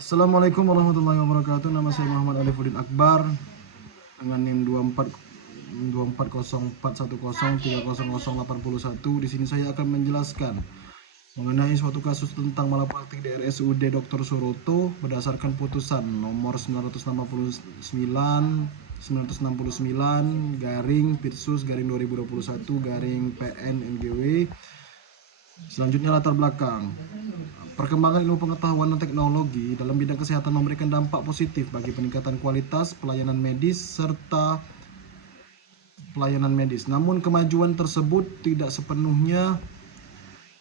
Assalamualaikum warahmatullahi wabarakatuh. Nama saya Muhammad Alifuddin Akbar dengan NIM 240410300801. Di sini saya akan menjelaskan mengenai suatu kasus tentang malapraktik di RSUD Dr. Suroto berdasarkan putusan nomor 969 garing Pitsus garing 2021 garing PN NGW. Selanjutnya latar belakang. Perkembangan ilmu pengetahuan dan teknologi dalam bidang kesehatan memberikan dampak positif bagi peningkatan kualitas pelayanan medis serta pelayanan medis. Namun kemajuan tersebut tidak sepenuhnya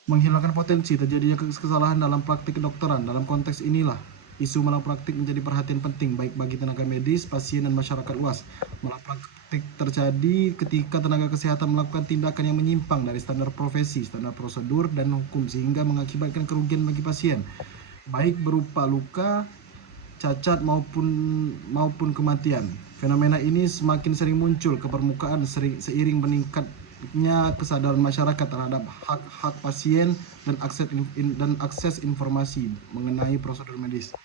menghilangkan potensi terjadinya kesalahan dalam praktik kedokteran. Dalam konteks inilah isu malapraktik menjadi perhatian penting baik bagi tenaga medis, pasien, dan masyarakat luas. Malapraktik terjadi ketika tenaga kesehatan melakukan tindakan yang menyimpang dari standar profesi, standar prosedur, dan hukum sehingga mengakibatkan kerugian bagi pasien, baik berupa luka, cacat maupun kematian. Fenomena ini semakin sering muncul ke permukaan seiring meningkatnya kesadaran masyarakat terhadap hak-hak pasien dan akses informasi mengenai prosedur medis.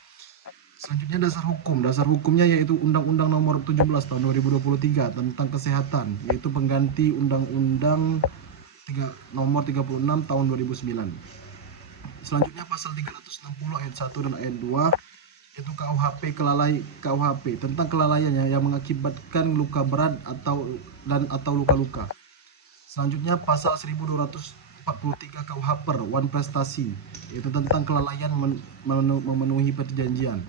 Selanjutnya dasar hukum. Dasar hukumnya yaitu Undang-Undang Nomor 17 Tahun 2023 tentang Kesehatan, yaitu pengganti Undang-Undang Nomor 36 Tahun 2009. Selanjutnya pasal 360 ayat 1 dan ayat 2 yaitu KUHP tentang kelalaiannya yang mengakibatkan luka berat atau luka-luka. Selanjutnya pasal 1243 KUHP Wan Prestasi, yaitu tentang kelalaian memenuhi perjanjian.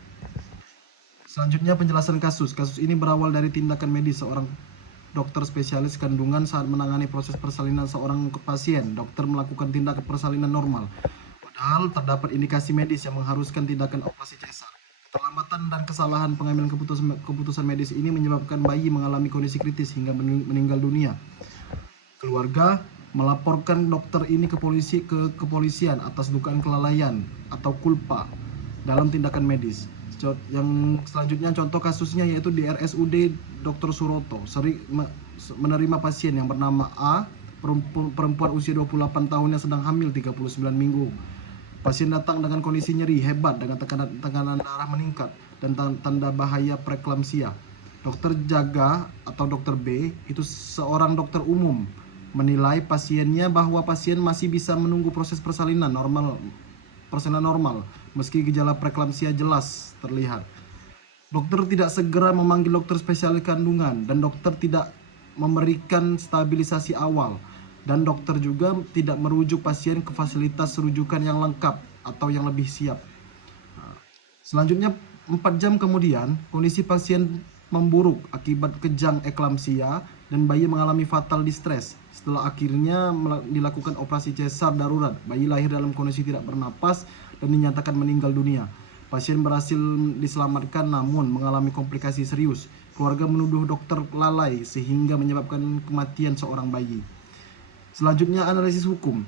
Selanjutnya penjelasan kasus. Kasus ini berawal dari tindakan medis seorang dokter spesialis kandungan saat menangani proses persalinan seorang pasien. Dokter melakukan tindakan persalinan normal, padahal terdapat indikasi medis yang mengharuskan tindakan operasi cesar. Keterlambatan dan kesalahan pengambilan keputusan medis ini menyebabkan bayi mengalami kondisi kritis hingga meninggal dunia. Keluarga melaporkan dokter ini ke kepolisian atas dugaan kelalaian atau culpa dalam tindakan medis. Yang selanjutnya contoh kasusnya yaitu di RSUD Dr. Suroto sering menerima pasien yang bernama A, perempuan usia 28 tahun yang sedang hamil 39 minggu. Pasien datang dengan kondisi nyeri hebat dengan tekanan darah meningkat dan tanda bahaya preeklamsia. Dokter jaga atau dokter B itu seorang dokter umum menilai pasiennya bahwa pasien masih bisa menunggu proses persalinan normal meski gejala preeklamsia jelas terlihat. Dokter tidak segera memanggil dokter spesialis kandungan dan dokter tidak memberikan stabilisasi awal, dan dokter juga tidak merujuk pasien ke fasilitas rujukan yang lengkap atau yang lebih siap. Selanjutnya 4 jam kemudian kondisi pasien memburuk akibat kejang eklamsia dan bayi mengalami fatal distress. Setelah akhirnya dilakukan operasi cesar darurat, bayi lahir dalam kondisi tidak bernapas dan dinyatakan meninggal dunia. Pasien berhasil diselamatkan namun mengalami komplikasi serius. Keluarga menuduh dokter lalai sehingga menyebabkan kematian seorang bayi. Selanjutnya analisis hukum.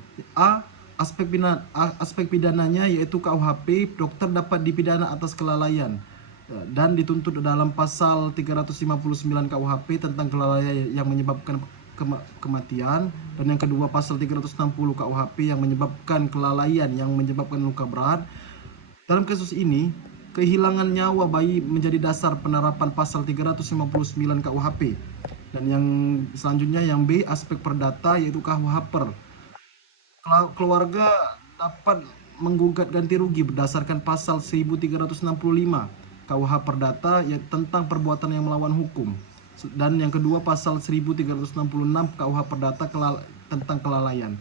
Aspek pidananya yaitu KUHP, dokter dapat dipidana atas kelalaian dan dituntut dalam pasal 359 KUHP tentang kelalaian yang menyebabkan kematian, dan yang kedua pasal 360 KUHP yang menyebabkan kelalaian yang menyebabkan luka berat. Dalam kasus ini, kehilangan nyawa bayi menjadi dasar penerapan pasal 359 KUHP. Dan yang selanjutnya yang B, aspek perdata yaitu KUHP. Keluarga dapat menggugat ganti rugi berdasarkan pasal 1365 KUH Perdata tentang perbuatan yang melawan hukum, dan yang kedua pasal 1366 KUH Perdata tentang kelalaian.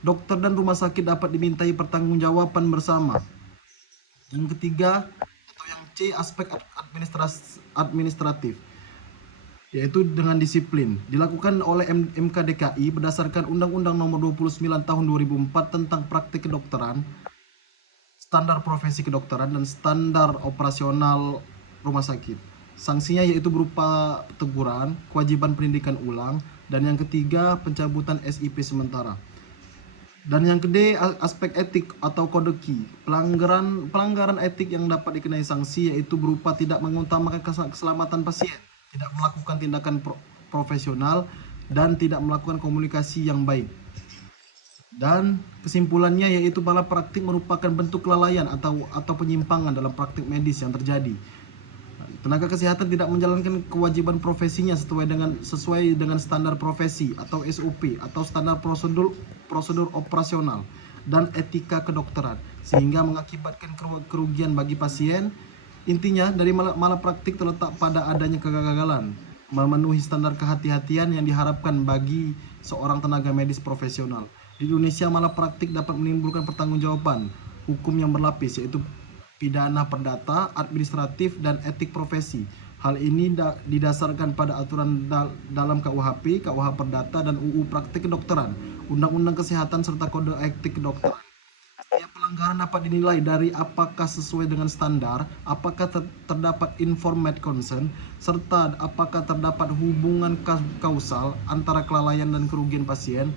Dokter dan rumah sakit dapat dimintai pertanggungjawaban bersama. Yang ketiga atau yang C, aspek administratif yaitu dengan disiplin dilakukan oleh MKDKI berdasarkan Undang-Undang Nomor 29 Tahun 2004 tentang praktik kedokteran, standar profesi kedokteran, dan standar operasional rumah sakit. Sanksinya yaitu berupa teguran, kewajiban pendidikan ulang, dan yang ketiga pencabutan SIP sementara. Dan yang kedua aspek etik atau kodeki. Pelanggaran etik yang dapat dikenai sanksi yaitu berupa tidak mengutamakan keselamatan pasien, tidak melakukan tindakan profesional, dan tidak melakukan komunikasi yang baik. Dan kesimpulannya yaitu malapraktik merupakan bentuk kelalaian atau penyimpangan dalam praktik medis yang terjadi. Tenaga kesehatan tidak menjalankan kewajiban profesinya sesuai dengan standar profesi atau SOP atau standar prosedur operasional dan etika kedokteran, sehingga mengakibatkan kerugian bagi pasien. Intinya dari malapraktik terletak pada adanya kegagalan memenuhi standar kehati-hatian yang diharapkan bagi seorang tenaga medis profesional. Di Indonesia, malapraktik dapat menimbulkan pertanggungjawaban hukum yang berlapis, yaitu pidana perdata, administratif, dan etik profesi. Hal ini didasarkan pada aturan dalam KUHP, KUH Perdata, dan UU Praktik Kedokteran, Undang-Undang Kesehatan, serta Kode Etik Kedokteran. Setiap pelanggaran dapat dinilai dari apakah sesuai dengan standar, apakah terdapat informed consent, serta apakah terdapat hubungan kausal antara kelalaian dan kerugian pasien.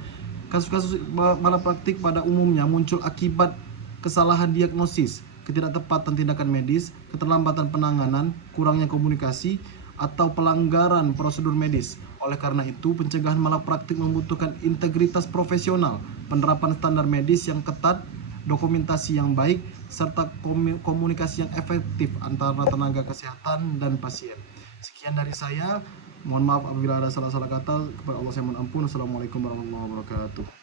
Kasus-kasus malapraktik pada umumnya muncul akibat kesalahan diagnosis, ketidaktepatan tindakan medis, keterlambatan penanganan, kurangnya komunikasi, atau pelanggaran prosedur medis. Oleh karena itu, pencegahan malapraktik membutuhkan integritas profesional, penerapan standar medis yang ketat, dokumentasi yang baik, serta komunikasi yang efektif antara tenaga kesehatan dan pasien. Sekian dari saya. Mohon maaf apabila ada salah-salah kata. Kepada Allah saya mohon ampun. Assalamualaikum warahmatullahi wabarakatuh.